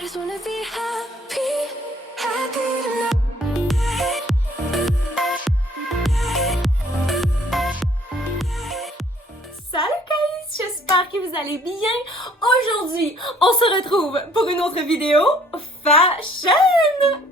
I just wanna be happy, happy tonight. Salut guys, j'espère que vous allez bien. Aujourd'hui, on se retrouve pour une autre vidéo fashion.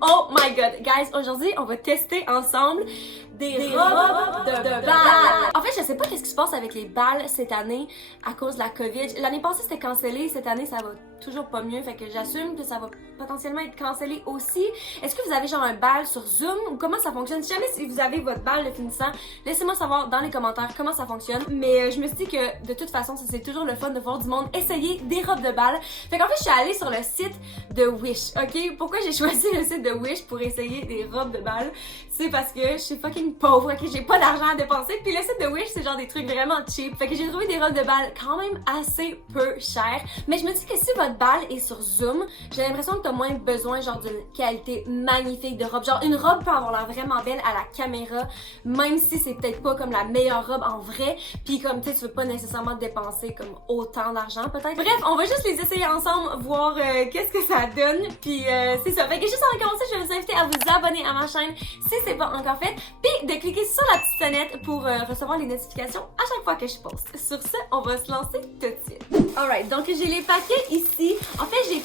Oh my god, guys, aujourd'hui, on va tester ensemble des robes de bal. En fait, je sais pas qu'est-ce qui se passe avec les balles cette année à cause de la COVID. L'année passée, c'était cancellé. Cette année, ça va toujours pas mieux. Fait que j'assume que ça va potentiellement être cancellé aussi. Est-ce que vous avez genre un bal sur Zoom ou comment ça fonctionne? Si jamais si vous avez votre bal de finissant, laissez-moi savoir dans les commentaires comment ça fonctionne. Mais je me suis dit que de toute façon, c'est toujours le fun de voir du monde essayer des robes de bal. Fait qu'en fait, je suis allée sur le site de Wish, ok? Pourquoi j'ai choisi le site de Wish pour essayer des robes de bal? C'est parce que je suis fucking pauvre, ok? J'ai pas d'argent à dépenser. Puis le site de Wish, c'est genre des trucs vraiment cheap. Fait que j'ai trouvé des robes de bal quand même assez peu chères. Mais je me dis que si votre bal est sur Zoom, j'ai l'impression que t'as moins besoin genre d'une qualité magnifique de robe. Genre une robe peut avoir l'air vraiment belle à la caméra, même si c'est peut-être pas comme la meilleure robe en vrai. Puis comme tu sais, tu veux pas nécessairement dépenser comme autant d'argent peut-être. Bref, on va juste les essayer ensemble, voir qu'est-ce que ça donne. Puis c'est ça. Fait que juste avant de commencer, je vais vous inviter à vous abonner à ma chaîne si c'est pas encore fait. Puis de cliquer sur la petite sonnette pour recevoir les notifications à chaque fois que je poste. Sur ce, on va se lancer tout de suite. Alright, donc j'ai les paquets ici. En fait, j'ai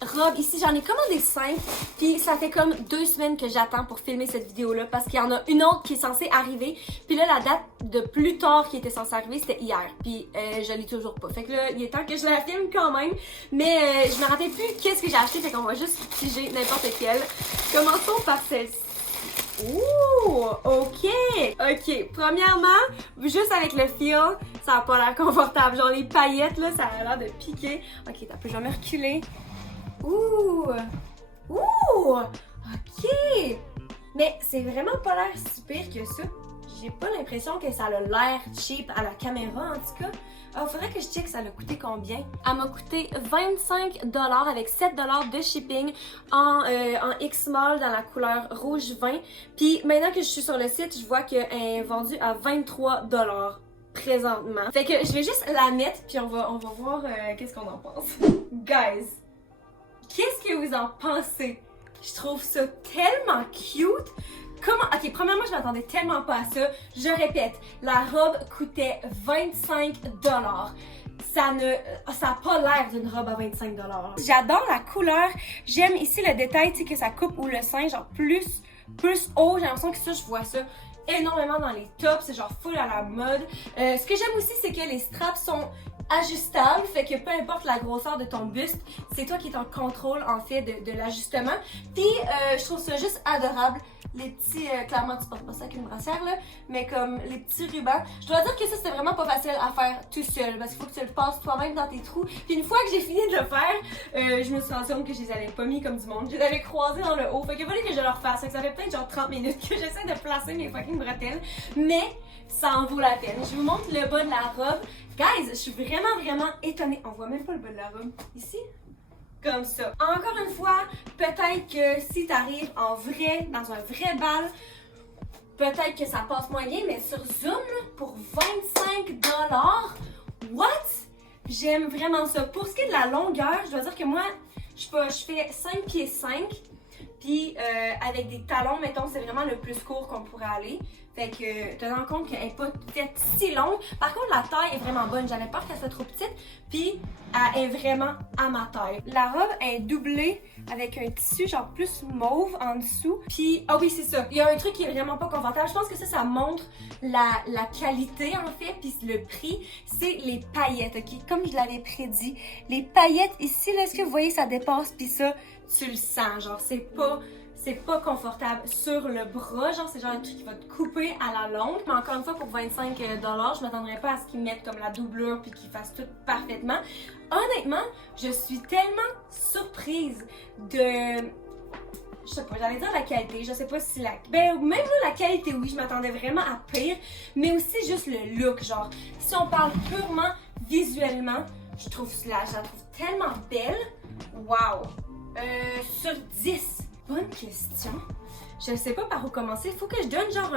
4 robes ici. J'en ai commandé 5. Puis ça fait comme 2 semaines que j'attends pour filmer cette vidéo-là parce qu'il y en a une autre qui est censée arriver. Puis là, la date de plus tard qui était censée arriver, c'était hier. Puis je l'ai toujours pas. Fait que là, il est temps que je la filme quand même. Mais je me rappelle plus qu'est-ce que j'ai acheté. Fait qu'on va juste piger n'importe quelle. Commençons par celle-ci. Ouh, ok. Ok, premièrement, juste avec le fil, ça a pas l'air confortable. Genre les paillettes, là, ça a l'air de piquer. Ok, t'as peu, je vais me reculer. Ouh, ouh, ok. Mais c'est vraiment pas l'air si pire que ça. J'ai pas l'impression que ça a l'air cheap à la caméra, en tout cas. Faudrait que je check ça a coûté combien. Elle m'a coûté 25$ avec 7$ de shipping en X-Mall dans la couleur rouge vin. Puis maintenant que je suis sur le site, je vois qu'elle est vendue à 23$ présentement. Fait que je vais juste la mettre puis on va voir qu'est-ce qu'on en pense. Guys, qu'est-ce que vous en pensez? Je trouve ça tellement cute. Comment? Ok, premièrement, je m'attendais tellement pas à ça. Je répète, la robe coûtait 25$. Ça a pas l'air d'une robe à 25$. J'adore la couleur. J'aime ici le détail, tu sais, que ça coupe ou le sein, genre plus haut. J'ai l'impression que ça, je vois ça énormément dans les tops. C'est genre full à la mode. Ce que j'aime aussi, c'est que les straps sont ajustable, fait que peu importe la grosseur de ton buste, c'est toi qui es en contrôle en fait de l'ajustement. Puis je trouve ça juste adorable. Les petits, clairement tu portes pas ça avec une brassière là, mais comme les petits rubans. Je dois dire que ça c'était vraiment pas facile à faire tout seul parce qu'il faut que tu le passes toi-même dans tes trous. Puis une fois que j'ai fini de le faire, je me suis rendu compte que je les avais pas mis comme du monde. Je les avais croisés dans le haut. Fait qu'il fallait que je le refasse. Fait que ça fait peut-être genre 30 minutes que j'essaie de placer mes fucking bretelles. Mais ça en vaut la peine. Je vous montre le bas de la robe. Guys, je suis vraiment étonnée. On voit même pas le bas de la robe. Ici? Comme ça. Encore une fois, peut-être que si t'arrives en vrai, dans un vrai bal, peut-être que ça passe moins bien, mais sur Zoom, là, pour 25$, what? J'aime vraiment ça. Pour ce qui est de la longueur, je dois dire que moi, je fais 5 pieds 5. Puis avec des talons, mettons, c'est vraiment le plus court qu'on pourrait aller. Fait que tenant compte qu'elle n'est pas faite si longue. Par contre, la taille est vraiment bonne. J'avais peur qu'elle soit trop petite. Puis elle est vraiment à ma taille. La robe est doublée avec un tissu genre plus mauve en dessous. Puis, ah oui, c'est ça. Il y a un truc qui est vraiment pas confortable. Je pense que ça montre la qualité en fait. Puis le prix, c'est les paillettes, ok? Comme je l'avais prédit. Les paillettes ici, là, est-ce que vous voyez, ça dépasse. Puis ça, tu le sens. Genre, c'est pas confortable sur le bras, genre c'est genre un truc qui va te couper à la longue. Mais encore une fois, pour 25$, je m'attendrais pas à ce qu'ils mettent comme la doublure puis qu'ils fassent tout parfaitement. Honnêtement, je suis tellement surprise de... Je sais pas, j'allais dire la qualité, je sais pas si la... Ben, même là, la qualité, oui, je m'attendais vraiment à pire. Mais aussi juste le look, genre, si on parle purement visuellement, je la trouve tellement belle. Wow! Sur 10. Bonne question. Je sais pas par où commencer. Faut que je donne genre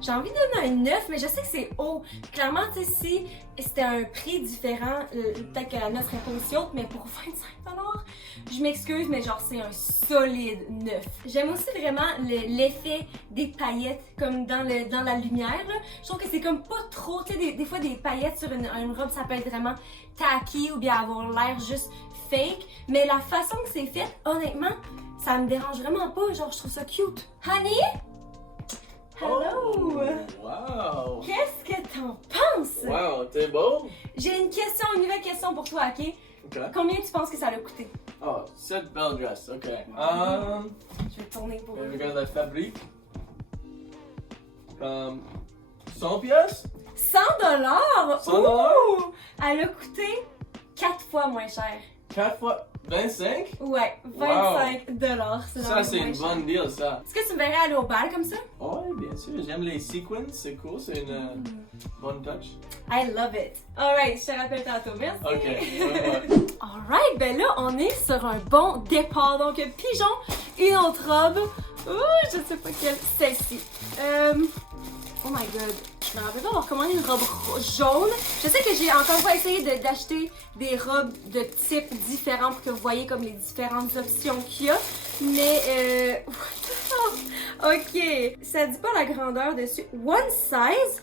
J'ai envie de donner un 9, mais je sais que c'est haut. Clairement, tu sais, si c'était un prix différent, peut-être que la note serait pas aussi haute, mais pour 25$, je m'excuse, mais genre, c'est un solide 9. J'aime aussi vraiment l'effet des paillettes, comme dans la lumière, là. Je trouve que c'est comme pas trop, tu sais, des fois, des paillettes sur une robe, ça peut être vraiment tacky ou bien avoir l'air juste fake, mais la façon que c'est fait, honnêtement, ça me dérange vraiment pas, genre, je trouve ça cute. Honey? Hello! Oh, wow! Qu'est-ce que t'en penses? Wow, t'es beau? J'ai une nouvelle question pour toi, ok? Ok. Combien tu penses que ça l'a coûté? Oh, cette belle dress, ok. Je vais tourner pour eux. Regarde la fabrique. 100 pièces? 100$! 100$? Ouh! Elle a coûté 4 fois moins cher. 4 fois 25? Ouais, 25$. Ça, c'est une bonne deal, ça. Est-ce que tu me verrais aller au bal comme ça? Oui, bien sûr. J'aime les sequins, c'est cool, c'est une bonne touch. I love it. Alright, je te rappelle tantôt. Merci. Ok, ouais. Alright, ben là, on est sur un bon départ. Donc, pigeon, une autre robe. Ouh, je sais pas quelle. Celle-ci. Oh my god. Je me rappelle pas avoir commandé une robe jaune. Je sais que j'ai encore pas essayé d'acheter des robes de type différents pour que vous voyez comme les différentes options qu'il y a. Mais, ok. Ça dit pas la grandeur dessus. One size?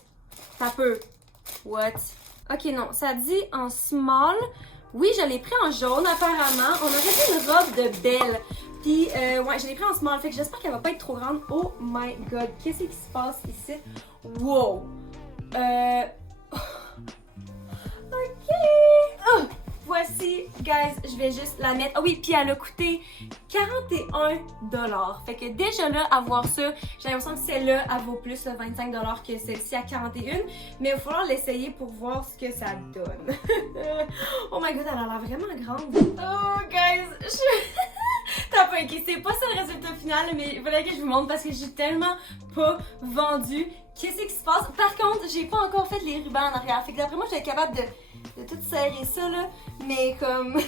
Ça peut. What? Ok, non. Ça dit en small. Oui, je l'ai pris en jaune apparemment. On aurait dit une robe de belle. Puis, ouais, je l'ai pris en small. Fait que j'espère qu'elle va pas être trop grande. Oh my god. Qu'est-ce qui se passe ici? Wow! Ok! Oh, voici, guys, je vais juste la mettre. Ah oui, puis elle a coûté 41$. Fait que déjà là, à voir ça, j'ai l'impression que celle-là, elle vaut plus le 25$ que celle-ci à 41$. Mais il va falloir l'essayer pour voir ce que ça donne. Oh my god, elle a l'air vraiment grande. Oh, guys, T'as pas inquiété, c'est pas ça le résultat final, mais il fallait que je vous montre parce que j'ai tellement pas vendu. Qu'est-ce qui se passe? Par contre, j'ai pas encore fait les rubans en arrière. Fait que d'après moi, je vais être capable de tout serrer ça, là. Mais comme...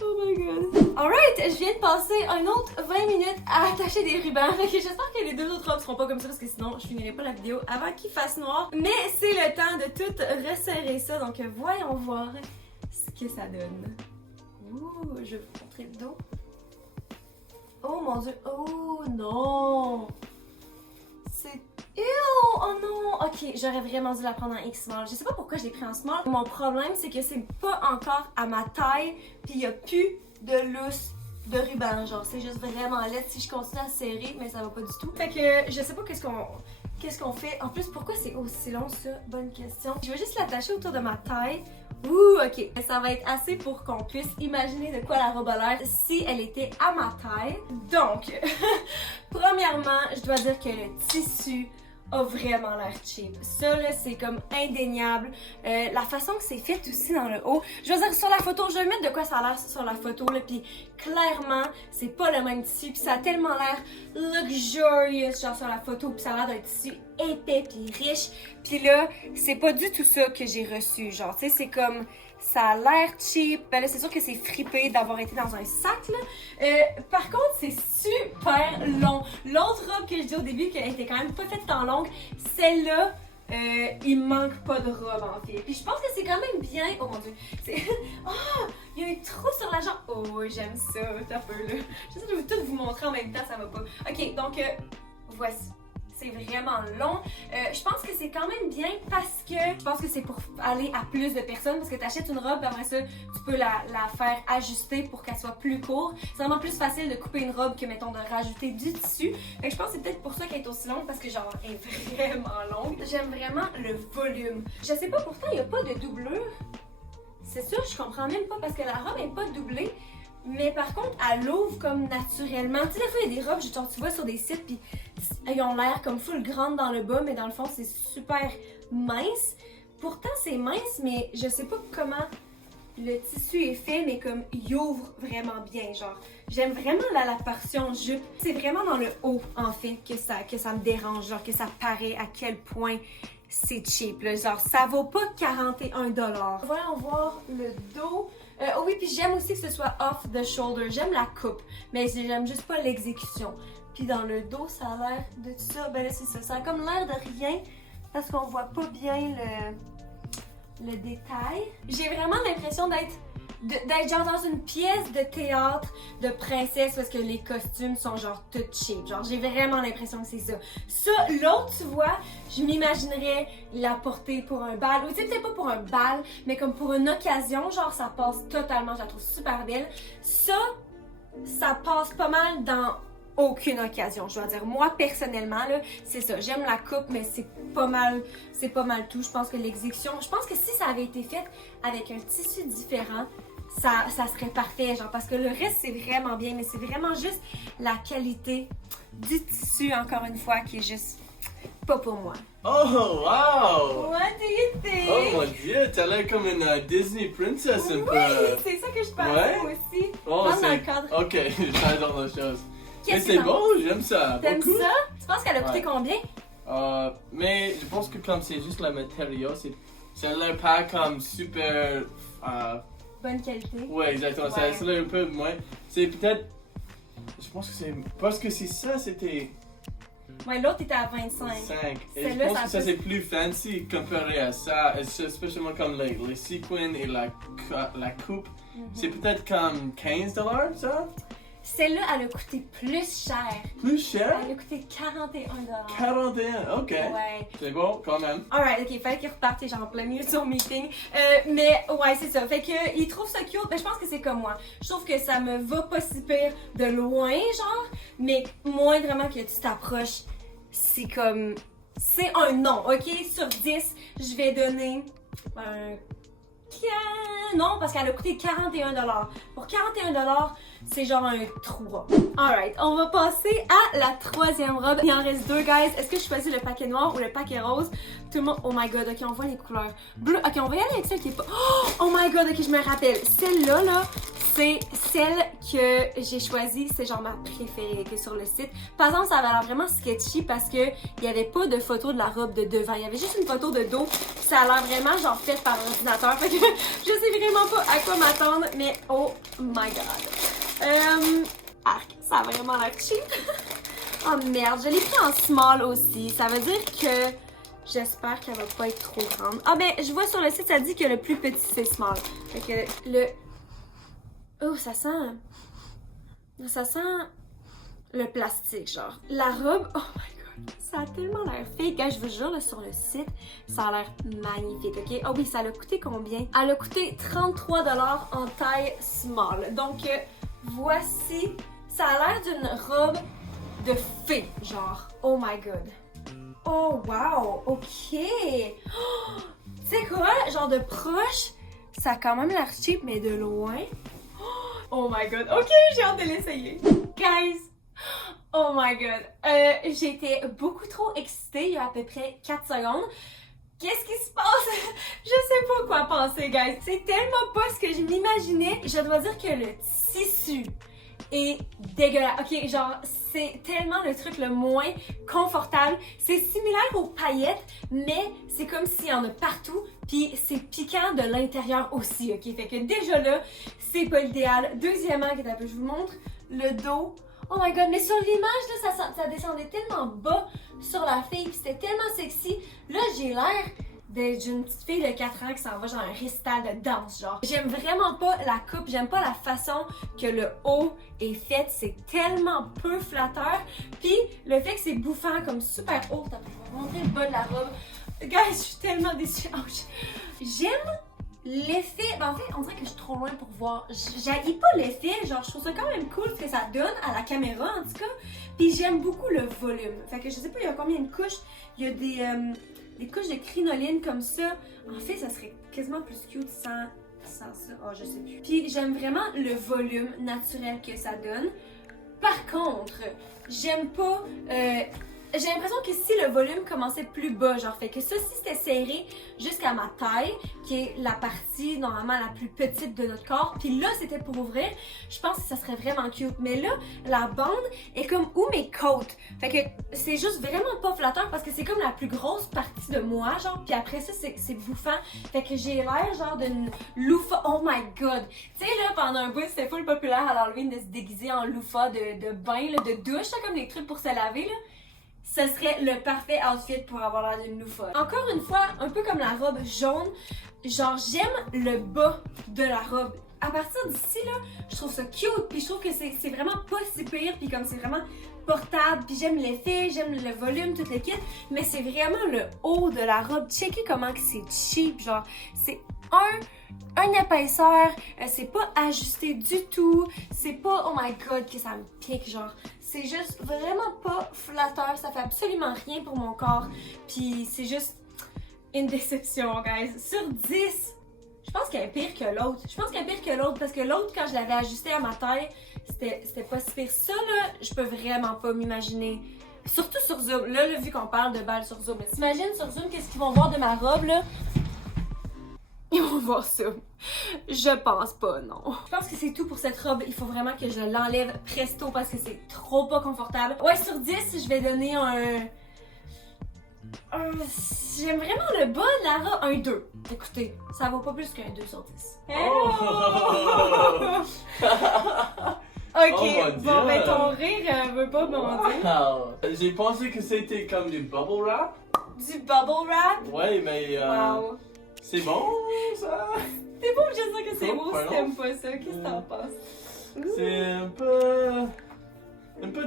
Oh my god. Alright, je viens de passer un autre 20 minutes à attacher des rubans. Fait que j'espère que les deux autres robes seront pas comme ça parce que sinon, je finirai pas la vidéo avant qu'il fasse noir. Mais c'est le temps de tout resserrer ça. Donc, voyons voir ce que ça donne. Ouh, je vais vous montrer le dos. Oh mon dieu, oh non! C'est... Ew! Oh non! Ok, j'aurais vraiment dû la prendre en X-Small. Je sais pas pourquoi je l'ai pris en small. Mon problème, c'est que c'est pas encore à ma taille, puis il y a plus de lousse de ruban. Genre, c'est juste vraiment laid. Si je continue à serrer, mais ça va pas du tout. Fait que je sais pas qu'est-ce qu'on fait. En plus, pourquoi c'est aussi long, ça? Bonne question. Je vais juste l'attacher autour de ma taille. Ouh, ok. Ça va être assez pour qu'on puisse imaginer de quoi la robe a l'air si elle était à ma taille. Donc, premièrement, je dois dire que le tissu a vraiment l'air cheap. Ça, là, c'est comme indéniable. La façon que c'est fait aussi dans le haut. Je veux dire, sur la photo, je vais mettre de quoi ça a l'air sur la photo, là, puis clairement, c'est pas le même tissu, puis ça a tellement l'air luxurious, genre sur la photo, puis ça a l'air d'un tissu épais puis riche. Puis là, c'est pas du tout ça que j'ai reçu, genre, tu sais, c'est comme... Ça a l'air cheap. Ben là, c'est sûr que c'est fripé d'avoir été dans un sac, là. Par contre, c'est super long. L'autre robe que je dis au début, qu'elle était quand même pas faite tant longue, celle-là, il manque pas de robe, en fait. Puis je pense que c'est quand même bien... Oh mon dieu. C'est... Oh! Il y a un trou sur la jambe. Oh, j'aime ça. T'as peu, là. J'essaie de tout vous montrer en même temps, ça va pas. Ok, donc, voici. C'est vraiment long. Je pense que c'est quand même bien parce que je pense que c'est pour aller à plus de personnes parce que tu achètes une robe et après ça, tu peux la faire ajuster pour qu'elle soit plus courte. C'est vraiment plus facile de couper une robe que, mettons, de rajouter du tissu. Fait que je pense que c'est peut-être pour ça qu'elle est aussi longue parce que, genre, elle est vraiment longue. J'aime vraiment le volume. Je sais pas, pourtant, il n'y a pas de doublure. C'est sûr, je comprends même pas parce que la robe n'est pas doublée. Mais par contre, elle ouvre comme naturellement. Tu sais, des fois, il y a des robes, genre, tu vois sur des sites, puis ils ont l'air comme full grande dans le bas, mais dans le fond, c'est super mince. Pourtant, c'est mince, mais je sais pas comment le tissu est fait, mais comme il ouvre vraiment bien, genre. J'aime vraiment la portion jupe. C'est vraiment dans le haut, en fait, que ça me dérange, genre, que ça paraît à quel point c'est cheap, là. Genre, ça vaut pas 41$. Voyons voir le dos. Oh oui, puis j'aime aussi que ce soit off the shoulder. J'aime la coupe, mais j'aime juste pas l'exécution. Puis dans le dos, ça a l'air de tout ça. Ben là, c'est ça. Ça a comme l'air de rien parce qu'on voit pas bien le détail. J'ai vraiment l'impression d'être genre dans une pièce de théâtre de princesse parce que les costumes sont genre tout cheap. Genre, j'ai vraiment l'impression que c'est ça. Ça, l'autre, tu vois, je m'imaginerais la porter pour un bal. Ou tu sais, peut-être pas pour un bal, mais comme pour une occasion. Genre, ça passe totalement. Je la trouve super belle. Ça passe pas mal dans aucune occasion, je dois dire. Moi, personnellement, là, c'est ça. J'aime la coupe, mais c'est pas mal tout. Je pense que l'exécution, je pense que si ça avait été fait avec un tissu différent, ça serait parfait, genre, parce que le reste, c'est vraiment bien, mais c'est vraiment juste la qualité du tissu, encore une fois, qui est juste pas pour moi. Oh, wow! What do you think? Oh mon dieu, t'as l'air comme une Disney princess un Oui, peu. c'est ça que je pensais Ouais? moi aussi. Oh, Prendre dans le c'est... cadre. Ok, j'adore la chose. Mais Qu'est-ce c'est que beau, j'aime ça. T'aimes Beaucoup. ça? Tu penses qu'elle a coûté Ouais. combien? Mais je pense que comme c'est juste le matériau, ça a l'air pas comme super... Bonne qualité. ouais, exactement. Ouais. Ça a l'air un peu moins... C'est peut-être... Je pense que c'est... Parce que c'est ça, c'était Ouais, l'autre était à 25. 5. Et je Celle-là, pense ça que ça coûte- c'est plus fancy comparé à ça. Spécialement comme les sequins et la coupe. C'est peut-être comme $15, ça? Celle-là, elle a coûté plus cher. Plus cher? Elle a coûté 41 $. 41, ok. Ouais. C'est bon, quand même. Alright, ok, fallait qu'il reparte, genre en plein milieu de son meeting. Mais ouais, c'est ça. Fait que il trouve ça cute. Ben, je pense que c'est comme moi. Je trouve que ça me va pas si pire de loin, genre. Mais moindrement que tu t'approches, c'est comme. C'est un non, ok? Sur 10, je vais donner un. Non, parce qu'elle a coûté 41 $. Pour 41 $, c'est genre un 3. Alright, on va passer à la troisième robe. Il en reste deux, guys. Est-ce que je choisis le paquet noir ou le paquet rose? Tout le monde. Oh my god, ok, on voit les couleurs. Bleu. Ok, on va y aller avec celle qui est pas. Oh my god, ok, je me rappelle. Celle-là, là, c'est celle que j'ai choisie. C'est genre ma préférée qui est sur le site. Par exemple, ça avait l'air vraiment sketchy parce que il y avait pas de photo de la robe de devant. Il y avait juste une photo de dos. Ça a l'air vraiment genre fait par ordinateur. Fait que je sais vraiment pas à quoi m'attendre, mais oh my god. Arc, ça a vraiment l'air cheap. Oh merde, je l'ai pris en small aussi. Ça veut dire que j'espère qu'elle va pas être trop grande. Ah ben, je vois sur le site, ça dit que le plus petit c'est small. Fait que le... Oh, ça sent le plastique, genre. La robe, oh my god, ça a tellement l'air fake. Hein, je vous jure, là, sur le site, ça a l'air magnifique, ok? Oh oui, ça a coûté combien? Elle a coûté 33 $ en taille small. Donc, voici, ça a l'air d'une robe de fée, genre. Oh my god. Oh wow, ok. Oh, tu sais quoi? Genre de proche, ça a quand même l'air cheap, mais de loin... Oh my god, ok, j'ai hâte de l'essayer. Guys, oh my god, j'étais beaucoup trop excitée il y a à peu près 4 secondes. Qu'est-ce qui se passe? Je sais pas quoi penser, guys. C'est tellement pas ce que je m'imaginais. Je dois dire que le tissu est dégueulasse. Ok, genre, c'est tellement le truc le moins confortable. C'est similaire aux paillettes, mais c'est comme s'il y en a partout. Puis c'est piquant de l'intérieur aussi, ok? Fait que déjà là, c'est pas l'idéal. Deuxièmement, je vous montre le dos. Oh my god, mais sur l'image, là, ça descendait tellement bas sur la fille, puis c'était tellement sexy. Là, j'ai l'air d'une petite fille de 4 ans qui s'en va genre un récital de danse, genre. J'aime vraiment pas la coupe, j'aime pas la façon que le haut est fait, c'est tellement peu flatteur. Puis le fait que c'est bouffant comme super haut, je vais vous montrer le bas de la robe. Guys, je suis tellement déçue. Oh, j'aime l'effet, ben en fait, on dirait que je suis trop loin pour voir. J'haïs pas l'effet, genre je trouve ça quand même cool ce que ça donne à la caméra en tout cas. Puis j'aime beaucoup le volume. Fait que je sais pas il y a combien de couches. Il y a des couches de crinoline comme ça. En fait, ça serait quasiment plus cute sans ça. Oh, je sais plus. Puis j'aime vraiment le volume naturel que ça donne. Par contre, j'aime pas j'ai l'impression que si le volume commençait plus bas, genre, fait que ça, si c'était serré jusqu'à ma taille, qui est la partie normalement la plus petite de notre corps, puis là, c'était pour ouvrir, je pense que ça serait vraiment cute. Mais là, la bande est comme où mes côtes. Fait que c'est juste vraiment pas flatteur parce que c'est comme la plus grosse partie de moi, genre, puis après ça, c'est bouffant. Fait que j'ai l'air, genre, d'une loufa. Oh my god! Tu sais, là, pendant un bout, c'était full populaire à l'Halloween de se déguiser en loufa de bain, là, de douche, là, comme les trucs pour se laver, là. Ce serait le parfait outfit pour avoir l'air d'une loufa. Encore une fois, un peu comme la robe jaune, genre j'aime le bas de la robe. À partir d'ici là, je trouve ça cute, puis je trouve que c'est vraiment pas si pire, puis comme c'est vraiment portable, puis j'aime l'effet, j'aime le volume, tout le kit, mais c'est vraiment le haut de la robe. Checkez comment que c'est cheap, genre c'est un épaisseur, c'est pas ajusté du tout, c'est pas oh my god que ça me pique, genre c'est juste vraiment pas flatteur, ça fait absolument rien pour mon corps, puis c'est juste une déception, guys. Sur 10, je pense qu'elle est pire que l'autre. Je pense qu'elle est pire que l'autre parce que l'autre, quand je l'avais ajustée à ma taille, c'était pas si pire. Ça, là, je peux vraiment pas m'imaginer. Surtout sur Zoom. Là, vu qu'on parle de balles sur Zoom. T'imagines sur Zoom qu'est-ce qu'ils vont voir de ma robe, là? Ils vont voir ça. Je pense pas, non. Je pense que c'est tout pour cette robe. Il faut vraiment que je l'enlève presto parce que c'est trop pas confortable. Ouais, sur 10, je vais donner j'aime vraiment le bas de la robe. Un 2. Écoutez, ça vaut pas plus qu'un 2 sur 10. Hello! Ok, Oh bon, ben ton rire veut pas monter. Wow. J'ai pensé que c'était comme du bubble wrap. Du bubble wrap? Ouais, mais Wow. c'est bon ça. C'est beau, je sais que c'est Oh, beau si pardon. t'aimes pas ça. Qu'est-ce que t'en penses? C'est un peu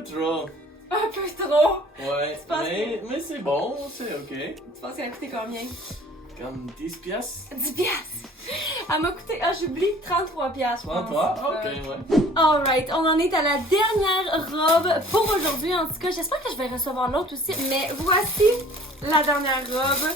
trop. Un peu trop. Ouais, penses mais c'est bon, c'est ok. Tu penses qu'elle a coûté combien? Comme 10 pièces. 10 piastres. Elle m'a coûté, j'oublie, 33 piastres. je pense. 33? Ok, ouais. Alright, on en est à la dernière robe pour aujourd'hui. En tout cas, j'espère que je vais recevoir l'autre aussi. Mais voici la dernière robe.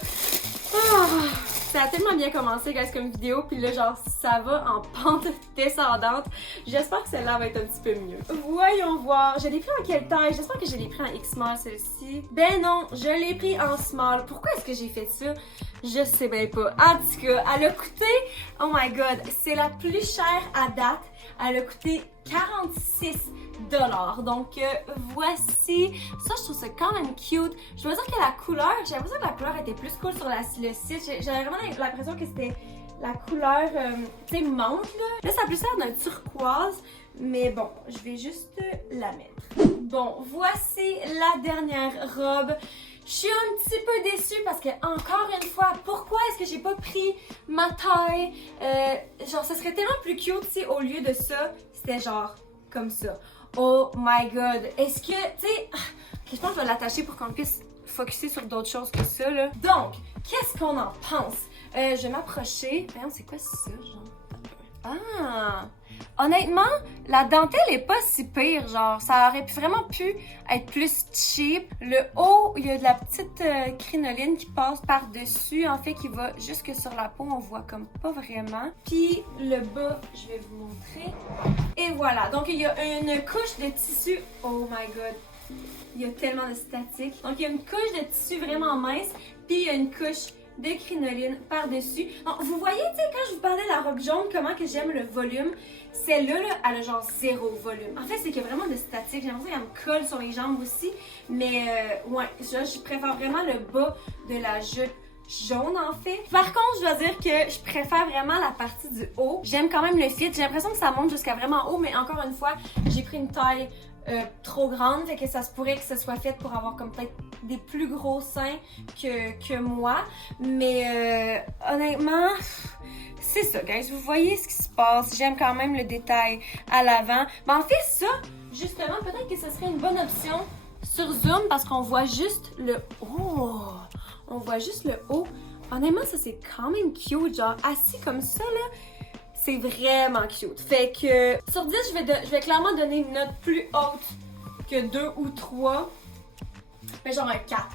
Oh, ça a tellement bien commencé, guys, comme vidéo. Puis là, genre, ça va en pente descendante. J'espère que celle-là va être un petit peu mieux. Voyons voir. Je l'ai pris en quelle taille? J'espère que je l'ai pris en X-Small, celle-ci. Ben non, je l'ai pris en Small. Pourquoi est-ce que j'ai fait ça? Je sais bien pas. En tout cas, elle a coûté, oh my god, c'est la plus chère à date. Elle a coûté 46 $. Donc voici. Ça, je trouve ça quand même cute. Je dois dire que la couleur, j'ai l'impression que la couleur était plus cool sur le site. J'avais vraiment l'impression que c'était la couleur, tu sais, menthe là. Là, ça a plus l'air d'un turquoise. Mais bon, je vais juste la mettre. Bon, voici la dernière robe. Je suis un petit peu déçue parce que, encore une fois, pourquoi est-ce que j'ai pas pris ma taille? Genre, ça serait tellement plus cute si au lieu de ça, c'était genre comme ça. Oh my god. Est-ce que, tu sais, je pense que je vais l'attacher pour qu'on puisse focusser sur d'autres choses que ça, là. Donc, qu'est-ce qu'on en pense? Je vais m'approcher. Voyons, c'est quoi ça, genre? Ah! Honnêtement, la dentelle est pas si pire, genre, ça aurait vraiment pu être plus cheap. Le haut, il y a de la petite crinoline qui passe par-dessus, en fait, qui va jusque sur la peau, on voit comme pas vraiment. Puis le bas, je vais vous montrer. Et voilà, donc il y a une couche de tissu, oh my god, il y a tellement de statique. Donc il y a une couche de tissu vraiment mince, puis il y a une couche de crinoline par-dessus. Donc, vous voyez, tu sais, quand je vous parlais de la robe jaune, comment que j'aime le volume, celle-là, là, elle a genre 0 volume. En fait, c'est qu'il y a vraiment de statique. J'ai l'impression qu'elle me colle sur les jambes aussi. Mais, ouais, je préfère vraiment le bas de la jupe jaune, en fait. Par contre, je dois dire que je préfère vraiment la partie du haut. J'aime quand même le fit. J'ai l'impression que ça monte jusqu'à vraiment haut, mais encore une fois, j'ai pris une taille trop grande, fait que ça se pourrait que ce soit fait pour avoir comme peut-être des plus gros seins que moi, mais honnêtement, c'est ça, guys, vous voyez ce qui se passe, j'aime quand même le détail à l'avant, mais en fait ça, justement, peut-être que ce serait une bonne option sur Zoom parce qu'on voit juste le haut, on voit juste le haut, honnêtement ça c'est quand même cute, genre assis comme ça là. C'est vraiment cute. Fait que sur 10, je vais clairement donner une note plus haute que 2 ou 3. Mais genre un 4.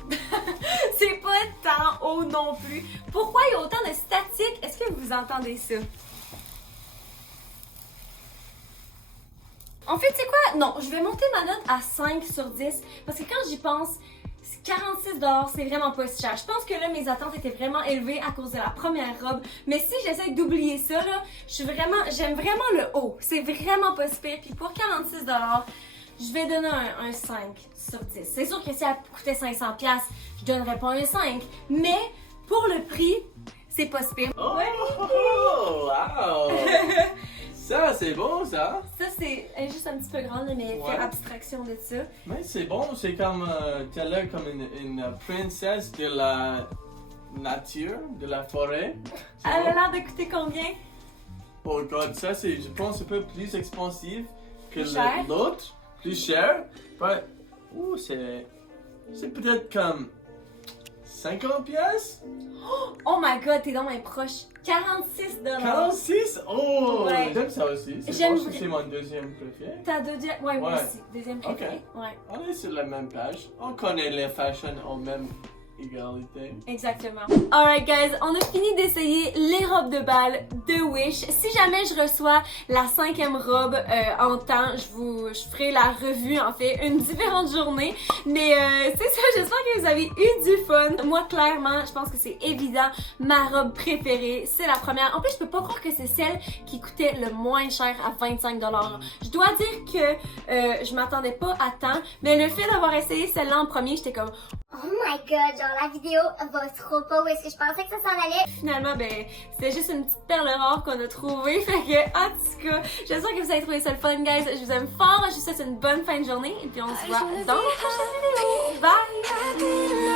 C'est pas tant haut non plus. Pourquoi il y a autant de statique? Est-ce que vous entendez ça? En fait, c'est quoi? Non, je vais monter ma note à 5 sur 10. Parce que quand j'y pense, 46$, c'est vraiment pas si cher. Je pense que là, mes attentes étaient vraiment élevées à cause de la première robe. Mais si j'essaie d'oublier ça, là, j'aime vraiment le haut. C'est vraiment pas si pire. Puis pour 46$, je vais donner un 5 sur 10. C'est sûr que si elle coûtait 500$, je donnerais pas un 5. Mais pour le prix, c'est pas si pire. Oh, wow! Ça, c'est bon, ça. Ça, c'est juste un petit peu grand, là, mais Ouais. faire abstraction de ça. Mais c'est bon, c'est comme, t'as l'air comme une princesse de la nature, de la forêt. C'est Elle a bon. l'air de coûter combien? Oh god, ça c'est, je pense, un peu plus expansif que Plus cher? l'autre. Plus cher. Ouais. Ouh, c'est peut-être comme 50 pièces? Oh my god, t'es dans mes proches. 46$. 46? Oh, Ouais. j'aime ça aussi. Je J'aime pense que c'est mon deuxième préféré. Ta deuxième. Ouais, moi Ouais. aussi. Deuxième préféré. Ouais. On est sur la même page. On connaît les fashions en même égalité. Exactement. Alright guys, on a fini d'essayer les robes de bal de Wish. Si jamais je reçois la 5e robe en temps, je ferai la revue en fait, une différente journée. Mais c'est ça, j'espère que vous avez eu du fun. Moi clairement, je pense que c'est évident, ma robe préférée, c'est la première. En plus, je peux pas croire que c'est celle qui coûtait le moins cher à 25$. Je dois dire que je m'attendais pas à tant, mais le fait d'avoir essayé celle-là en premier, j'étais comme Oh my god, genre la vidéo va trop pas où est-ce que je pensais que ça s'en allait. finalement, ben, c'était juste une petite perle rare qu'on a trouvée. Fait que, en tout cas, j'espère que vous avez trouvé ça le fun, guys. Je vous aime fort. Je vous souhaite une bonne fin de journée. Et puis, on se voit dans la prochaine vidéo. Bye! Happy to love